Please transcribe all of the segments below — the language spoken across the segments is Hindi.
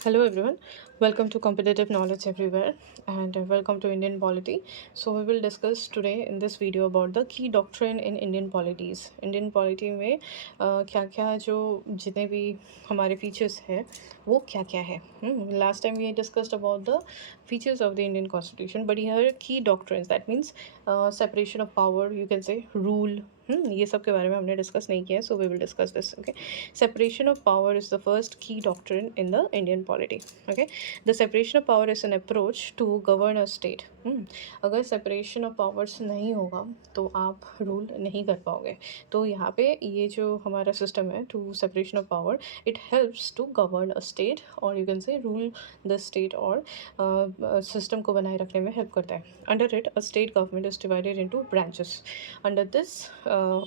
Hello everyone, welcome to Competitive Knowledge Everywhere and welcome to Indian Polity. So we will discuss today in this video about the key doctrine in Indian polities. Indian polity में क्या क्या जो जितने भी हमारे features हैं वो क्या क्या है. Last time we discussed about the features of the Indian Constitution, but here key doctrines, that means separation of power, you can say rule. ये सब के बारे में हमने डिस्कस नहीं किया है, so we will discuss this. Okay, separation of power is the first key doctrine in the Indian polity. Okay, the separation of power is an approach to govern a state. अगर separation of powers नहीं होगा तो आप रूल नहीं कर पाओगे. तो यहाँ पे ये जो हमारा सिस्टम है to separation of power, it helps to govern a state or you can say rule the state और सिस्टम को बनाए रखने में हेल्प करता है. Under it, a state government is divided into branches. Under this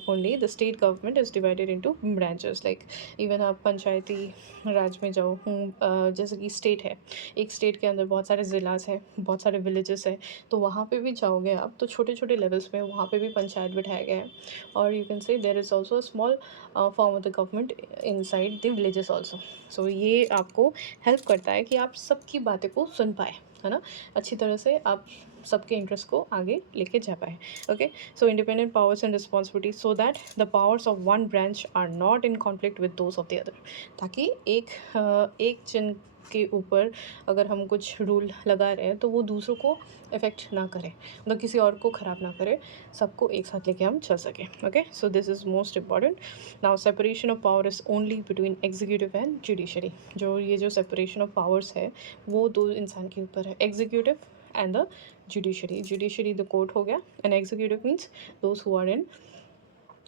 only the state government is divided into branches. Like even आप पंचायती राज में जाओ, जैसे कि स्टेट है, एक स्टेट के अंदर बहुत सारे ज़िलास हैं, बहुत सारे विलेजेस हैं, तो वहाँ पे भी जाओगे आप तो छोटे छोटे लेवल्स में वहाँ पे भी पंचायत बिठाया गया है. और you can say there is also a small form of the government inside the villages also. So ये आपको हेल्प करता है कि आप सबकी बातें को सुन पाए, है ना, अच्छी तरह से आप सबके इंटरेस्ट को आगे लेके जा पाए. Okay, so independent powers and responsibility so that the powers of one branch are not in conflict with those of the other. ताकि एक जन के ऊपर अगर हम कुछ रूल लगा रहे हैं तो वो दूसरों को इफ़ेक्ट ना करे, मतलब किसी और को ख़राब ना करे, सबको एक साथ लेके हम चल सकें. Okay, so this is most important. Now separation of power is only between executive and judiciary. ये जो सेपरेशन ऑफ पावर्स है वो दो इंसान के ऊपर है, executive and the judiciary. Judiciary the court हो गया and executive means those who are in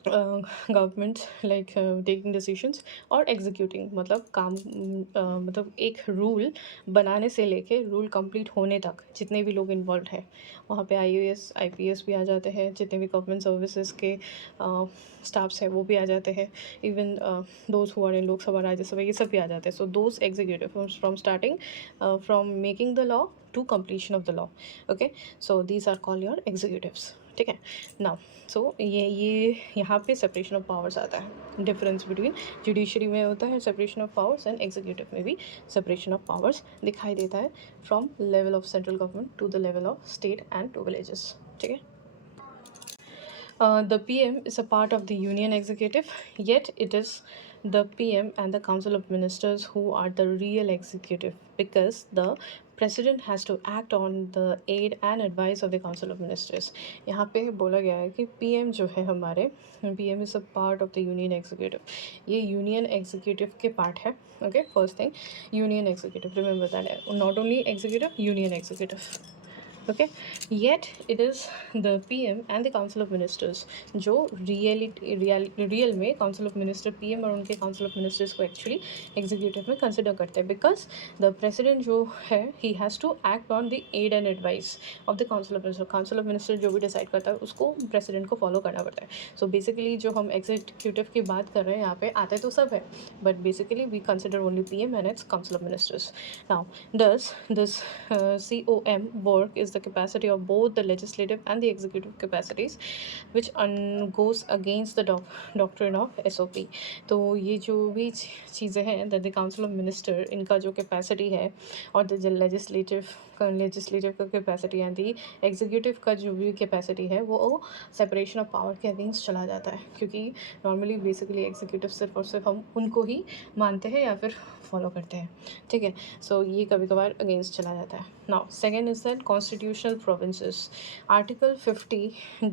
government like taking decisions और एग्जीक्यूटिंग, मतलब काम मतलब एक रूल बनाने से लेके रूल कंप्लीट होने तक जितने भी लोग इन्वॉल्व हैं वहाँ पे IAS IPS भी आ जाते हैं, जितने भी गवर्नमेंट सर्विसेज के स्टाफ्स हैं वो भी आ जाते हैं, even those who are in Lok Sabha Rajya Sabha ये सब भी आ जाते हैं. So those executive from starting from making the law to completion of the law. Okay, so these are called your executives. ठीक है. नाउ सो ये यहाँ पे सेपरेशन ऑफ पावर्स आता है. डिफरेंस बिटवीन जुडिशरी में होता है separation of powers and executive में भी सेपरेशन ऑफ पावर्स दिखाई देता है from level of central government to the level of state and to villages. ठीक है. The PM is a part of the Union Executive, yet it is the PM and the Council of Ministers who are the real executive, because the President has to act on the aid and advice of the Council of Ministers. यहाँ पे बोला गया है कि PM जो है हमारे, PM is a part of the Union Executive. ये Union Executive के part है. Okay, first thing, Union Executive, remember that, not only Executive, Union Executive. Okay, yet it is the PM and the council of ministers जो रियल में काउंसिल ऑफ मिनिस्टर PM और उनके काउंसिल ऑफ मिनिस्टर्स को एक्चुअली एग्जीक्यूटिव में कंसिडर करते हैं, बिकॉज द प्रेसिडेंट जो है he has to act on the aid and advice of the council of minister. Council of minister जो भी डिसाइड करता है उसको प्रेसिडेंट को फॉलो करना पड़ता है. सो बेसिकली जो हम एग्जीक्यूटिव की बात कर रहे हैं यहाँ पे आते तो सब है, but basically we consider only PM and its council of ministers. Now does this COM work is the capacity of both the legislative and the executive capacities which goes against the doctrine of SOP. तो ये जो भी चीज़ें हैं that the council of minister इनका जो capacity है और the legislative का कैपेसिटी एंड दी एग्जीक्यूटिव का जो भी कैपेसिटी है वो सेपरेशन ऑफ पावर के अगेंस्ट चला जाता है, क्योंकि नॉर्मली बेसिकली एग्जीक्यूटिव सिर्फ और सिर्फ हम उनको ही मानते हैं या फिर फॉलो करते हैं. ठीक है, सो ये कभी कभार अगेंस्ट चला जाता है. Now second is that constitutional provinces. Article 50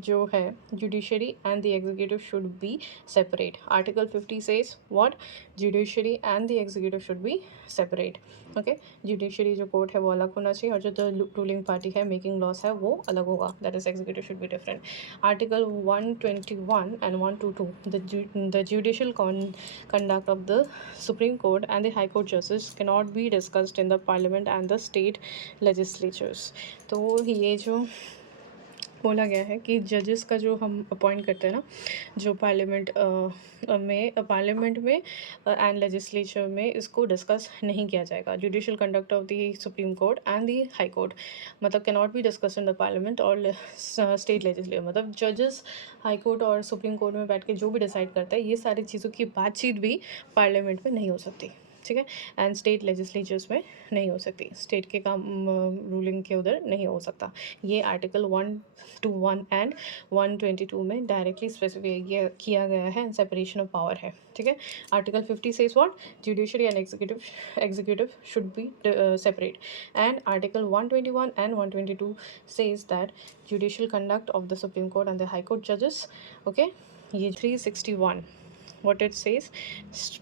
जो है judiciary and the executive should be separate. Article 50 says what, judiciary and the executive should be separate. Okay, judiciary जो कोर्ट है वो अलग होना चाहिए और जो रूलिंग पार्टी है मेकिंग लॉस है वो अलग होगा, that is executive should be different. Article 121 and 122, the judicial conduct of the Supreme Court and the High Court justice cannot be discussed in the Parliament and the state legislatures. तो ये जो बोला गया है कि जजेस का जो हम अपॉइंट करते हैं ना, जो पार्लियामेंट में एंड लेजिस्लेचर में इसको डिस्कस नहीं किया जाएगा. Judicial conduct of the supreme court and the high court मतलब can not be discuss in the parliament और स्टेट लेजिस्लेचर. मतलब जजेस हाई कोर्ट और सुप्रीम कोर्ट में बैठ के जो भी डिसाइड करता है ये सारी चीज़ों की बातचीत भी पार्लियामेंट में नहीं हो सकती. ठीक है, एंड स्टेट लेजिस्लेचर्स में नहीं हो सकती, स्टेट के काम रूलिंग के उधर नहीं हो सकता। ये आर्टिकल 121 एंड 122 में डायरेक्टली स्पेसिफाई किया गया है, सेपरेशन ऑफ पावर है, ठीक है। Article 50 says what, judiciary and executive should be separate, and article 121 and 122 says that judicial conduct of the Supreme Court and the High Court judges, okay, ये 361 what it says,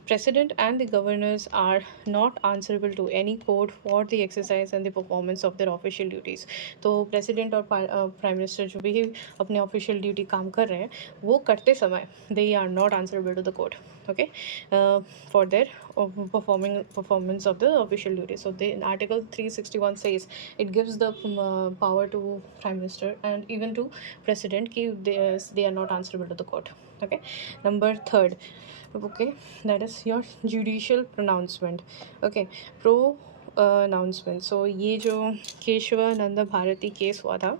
president and the governors are not answerable to any court for the exercise and the performance of their official duties। तो प्रेसिडेंट और प्राइम मिनिस्टर जो भी अपने ऑफिशियल ड्यूटी काम कर रहे हैं वो करते समय they are not answerable to the court, okay, for their performance of the official duty। So the article 361 says it gives the power to prime minister and even to president ki they are not answerable to the court, okay। Number third, okay, that is your judicial pronouncement, okay, announcement। So ये जो केशवानंद भारती केस हुआ था,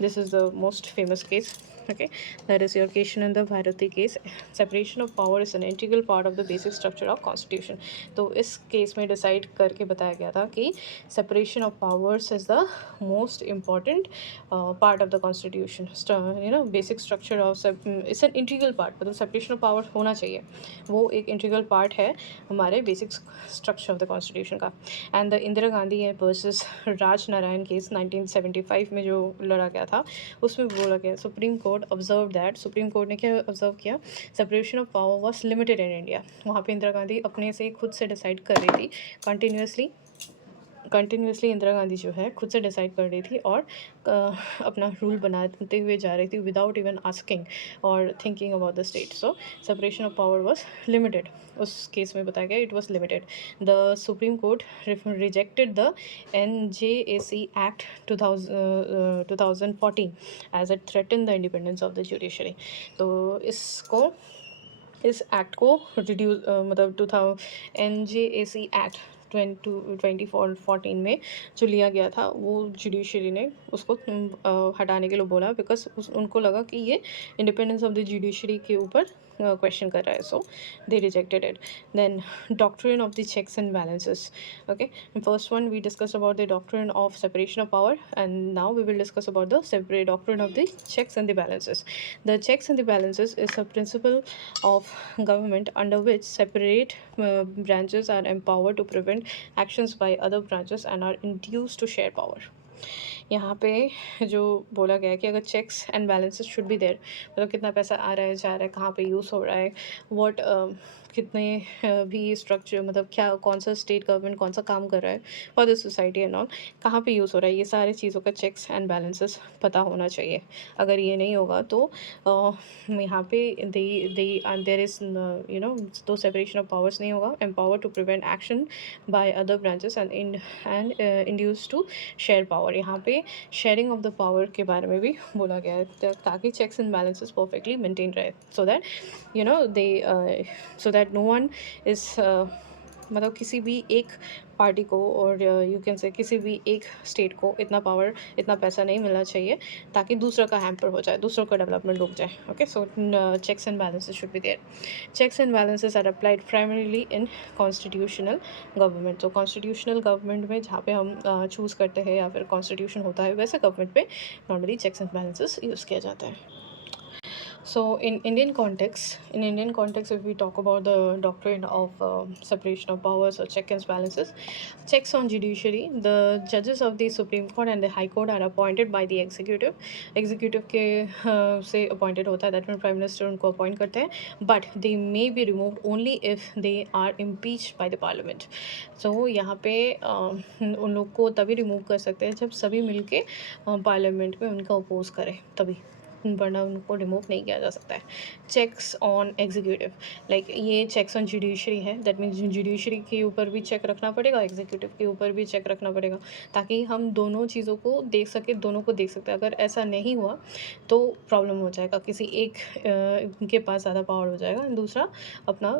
this is the most famous case, okay, that is your Keshavananda Bharti case। separation of power is an integral part of the basic structure of constitution। तो इस केस में डिसाइड करके बताया गया था कि separation of powers is the most important part of the constitution, you know, basic structure of it's an integral part, मतलब separation of power होना चाहिए, वो एक integral part है हमारे basic structure of the constitution का। And the Indira Gandhi versus Raj Narayan case 1975 में जो लड़ा गया था उसमें बोला गया, supreme court observe that, supreme court ने क्या ऑब्जर्व किया, separation of power was limited in India. वहाँ पे इंदिरा गांधी अपने से खुद से डिसाइड कर रही थी, कंटिन्यूसली इंदिरा गांधी जो है खुद से डिसाइड कर रही थी और अपना रूल बनाते हुए जा रही थी विदाउट इवन आस्किंग और thinking about the state. So separation of power was limited, उस केस में बताया गया it was limited. The supreme court rejected the NJAC act 2014 as it threaten the independence of the judiciary. तो इस एक्ट को रिड्यूस मतलब NJAC एक्ट 2014 में जो लिया गया था वो जुडिशरी ने उसको हटाने के लिए बोला, बिकॉज उनको लगा कि ये इंडिपेंडेंस ऑफ द जुडिशरी के ऊपर क्वेश्चन कर रहा है, so they rejected it. Then doctrine of the checks and balances, okay, first one we discuss about the doctrine of separation of power and now we will discuss about the separate doctrine of the checks and the balances। The checks and the balances is a principle of government under which separate branches are empowered to prevent actions by other branches and are induced to share power। यहाँ पे जो बोला गया है कि अगर checks and balances should be there, मतलब कितना पैसा आ रहा है जा रहा है, कहाँ पे यूज़ हो रहा है, व्हाट कितने भी स्ट्रक्चर, मतलब क्या कौन सा स्टेट गवर्नमेंट कौन सा काम कर रहा है for the society and all, कहाँ पे यूज़ हो रहा है, ये सारी चीज़ों का चेक्स एंड बैलेंसेस पता होना चाहिए। अगर ये नहीं होगा तो यहाँ पे देयर इज़ यू नो, तो सेपरेशन ऑफ पावर्स नहीं होगा, empower to prevent action by other branches and induce to share power. यहाँ पे शेयरिंग ऑफ द पावर के बारे में भी बोला गया है ताकि checks and balances perfectly maintain रहे, so that you know so that no one is मतलब किसी भी एक पार्टी को और यू कैन से किसी भी एक स्टेट को इतना पावर इतना पैसा नहीं मिलना चाहिए ताकि दूसरा का हैम्पर हो जाए, दूसरों का डेवलपमेंट रुक जाए, okay. So checks and balances should be there. Checks and balances are applied primarily in constitutional government. तो कॉन्स्टिट्यूशनल गवर्नमेंट में जहाँ पे हम चूज़ करते हैं या फिर कॉन्स्टिट्यूशन होता है वैसे गवर्नमेंट पे normally checks and balances use किया जाता है। So in Indian context, if we talk about the doctrine of separation of powers or checks and balances, checks on judiciary, the judges of the Supreme Court and the High Court are appointed by the executive के से appointed होता है, that means prime minister उनको appoint करते हैं, but they may be removed only if they are impeached by the parliament। so यहाँ पे उन लोग को तभी remove कर सकते हैं जब सभी मिलके पार्लियामेंट में उनका अपोज करें, तभी, वरना उनको रिमूव नहीं किया जा सकता है। चेक्स ऑन एग्जीक्यूटिव, लाइक ये चेक्स ऑन जुडिशरी है, दैट मीन्स जुडिशरी के ऊपर भी चेक रखना पड़ेगा, एग्जीक्यूटिव के ऊपर भी चेक रखना पड़ेगा ताकि हम दोनों चीज़ों को देख सके, दोनों को देख सकते हैं। अगर ऐसा नहीं हुआ तो प्रॉब्लम हो जाएगा, किसी एक के पास ज़्यादा पावर हो जाएगा, दूसरा अपना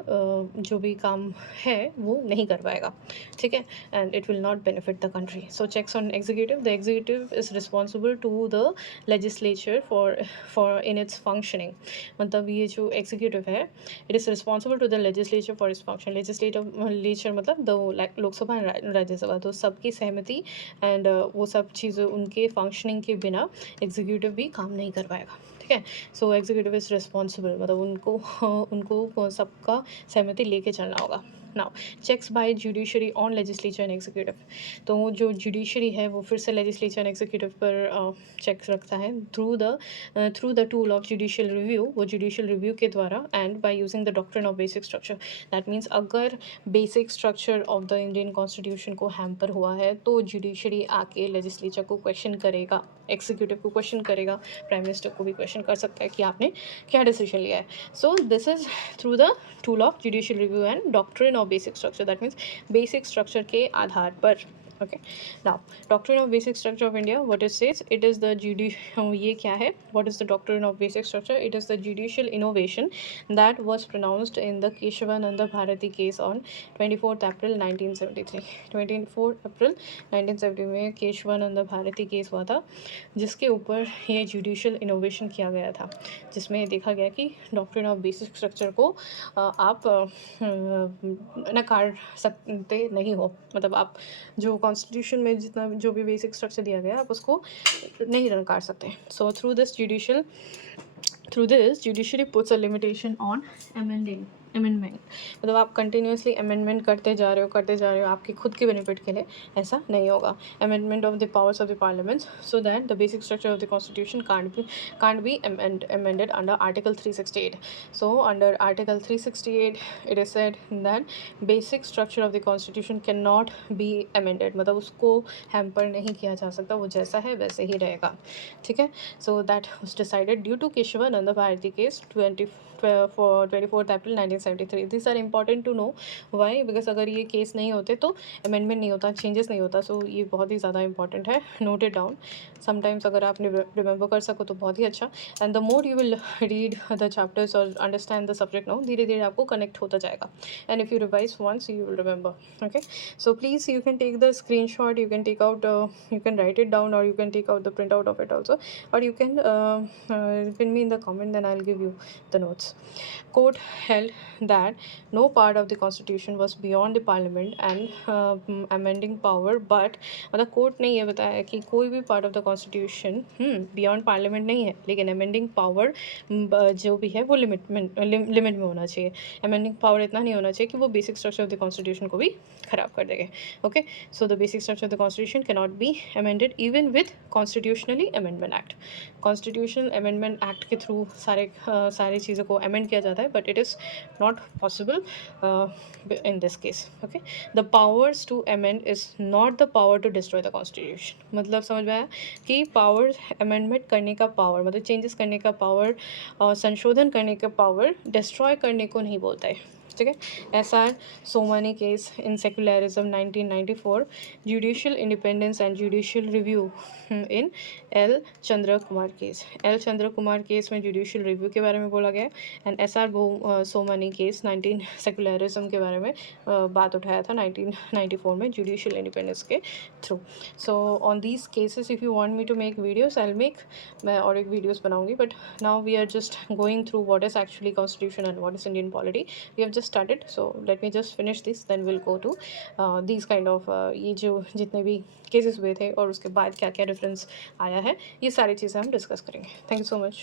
जो भी काम है वो नहीं कर पाएगा, ठीक है, and it will not benefit the country. So checks on executive, the executive is responsible to the legislature for for in its functioning, मतलब ये जो एग्जीक्यूटिव है it is responsible to the legislature for its function. Legislature मतलब द लोकसभा एंड राज्यसभा, तो सबकी सहमति एंड वो सब चीज़ें उनके फंक्शनिंग के बिना एग्जीक्यूटिव भी काम नहीं कर पाएगा, ठीक है। सो एग्जीक्यूटिव इज़ रिस्पॉन्सिबल, मतलब उनको उनको सबका सहमति लेके चलना होगा। Now checks by judiciary on legislature and executive, तो जो जुडिशरी है वो फिर से लेजिस्लेचर एंड एग्जीक्यूटिव पर चेक्स रखता है through the tool of judicial review, वो जुडिशियल रिव्यू के द्वारा, and by using the doctrine of basic structure. That means अगर basic structure of the Indian constitution को हैम्पर हुआ है तो जुडिशरी आके लेजिस्लेचर को क्वेश्चन करेगा, एग्जीक्यूटिव को क्वेश्चन करेगा, प्राइम मिनिस्टर को भी क्वेश्चन कर सकता है कि आपने क्या डिसीजन लिया है। So this is through the tool of judicial review and doctrine of basic structure, that means basic structure के आधार पर। Okay, now doctrine of basic structure of India, what it says, it is the ये क्या है, what is the doctrine of basic structure? It is the judicial innovation that was pronounced in the Keshavananda Bharati case on 24th April 1973। 24 अप्रैल 1970 में केशवानंद भारती केस हुआ था, जिसके ऊपर ये जुडिशियल इनोवेशन किया गया था, जिसमें देखा गया कि डॉक्ट्रिन ऑफ बेसिक स्ट्रक्चर को आप नकार सकते नहीं हो, मतलब आप जो कॉन्स्टिट्यूशन में जितना जो भी बेसिक स्ट्रक्चर दिया गया आप उसको नहीं नकार सकते। So through this judiciary puts a limitation on amendment, मतलब आप कंटिन्यूसली अमेंडमेंट करते जा रहे हो आपके खुद के बेनिफिट के लिए, ऐसा नहीं होगा। Amendment of the powers of the parliament so that the basic structure of the constitution can't be amended under Article 368. So under Article 368 it is said that basic structure of the constitution cannot be amended, मतलब उसको हैम्पर नहीं किया जा सकता, वो जैसा है वैसे ही रहेगा, ठीक है। So that was decided due to Keshavananda Bharati case 24th April 1973। This are important to know why, because अगर ये केस नहीं होते तो अमेंडमेंट नहीं होता, चेंजेस नहीं होता। सो ये बहुत ही ज़्यादा इंपॉर्टेंट है, नोट इट डाउन समटाइम्स, अगर आपने रिमेंबर कर सको तो बहुत ही अच्छा। And the more you will read the chapters और अंडरस्टैंड द सब्जेक्ट नाउ, धीरे धीरे आपको कनेक्ट होता जाएगा। And if you revise once you will remember. Okay, so please you can take the screenshot, you can take out you can write it down, or you can take out the printout of it also, or you can pin me in the comment, then I'll give you the notes. Court held that no part of the constitution was beyond the parliament and amending power, but मतलब कोर्ट ने ये बताया कि कोई भी part of the constitution beyond parliament नहीं है, लेकिन अमेंडिंग पावर जो भी है वो लिमिट में होना चाहिए। अमेंडिंग पावर इतना नहीं होना चाहिए कि वो basic structure of the constitution को भी खराब कर देंगे। Okay, so the basic structure of the constitution can not be amended even with constitutionally amendment act. Constitutional amendment act के थ्रू सारी चीज़ों को अमेंड किया जाता है, but it is not possible in this case. Okay, the powers to amend is not the power to destroy the constitution। मतलब समझ में आया कि पावर अमेंडमेंट करने का पावर मतलब चेंजेस करने का पावर और संशोधन करने का पावर डिस्ट्रॉय करने को नहीं बोलता है, ठीक है। SR Somani case in secularism 1994, judicial independence and judicial review in L Chandra Kumar case. L Chandra Kumar case में जुडिशियल रिव्यू के बारे में बोला गया, and SR Somani case 19 secularism के बारे में बात उठाया था 1994 में जुडिशियल इंडिपेंडेंस के through. So on these cases if you want me to make videos I will make, मैं और एक वीडियोस बनाऊंगी, but now we are just going through what is actually constitution and what is Indian polity. We have just started, so let me just finish this, then we'll go to these kind of ये जो जितने भी केसेस हुए थे और उसके बाद क्या क्या डिफरेंस आया है, ये सारी चीज़ें हम डिस्कस करेंगे। Thank you so much.